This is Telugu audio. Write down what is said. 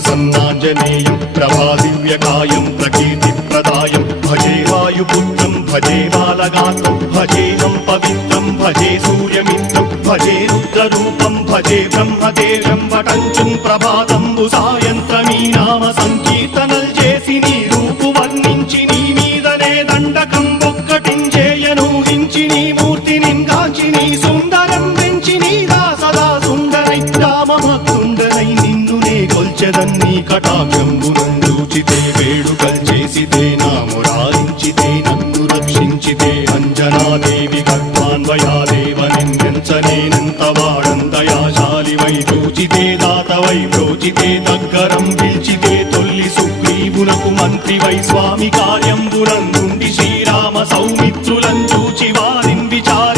ప్రసన్నాంజనేయం ప్రభాదివ్యకాయం ప్రకీర్తిప్రదాయం భజే వాయుపుత్రం భజే బాలగాత్రం భజేహం పవిత్రం భజే సూర్యమిత్రం భజే రుద్రరూపం భజే బ్రహ్మదేవం వటంచుం ప్రభాతంబు సాయంత్రమీ నామ సంకీర్తనల్ చేసి నీ రూపు వర్ణించి నీ మీదనే దండకం ఒక్కటించేయనూహించి నీ మూర్తిని గాంచి నీ సుందరం పెంచి నీదా సదా సుందరై రామభక్తుండనై నిన్నునే కొల్చెదన్నీ కటాక్షంబునందూచితే వేడుకల్ చేసితే నా మురారించితే నన్ను రక్షించితే అంజనాదేవి గర్భాన్వయాదేవ నిందించనేనంత వాడంతయాశాలివై చూచితే దాతవై బ్రోచితే దగ్గరం పిలిచితే తొల్లి సుగ్రీవునకు మంత్రివై స్వామి కార్యంబునందుండి శ్రీరామ సౌమిత్రులం చూచి వారిని విచారి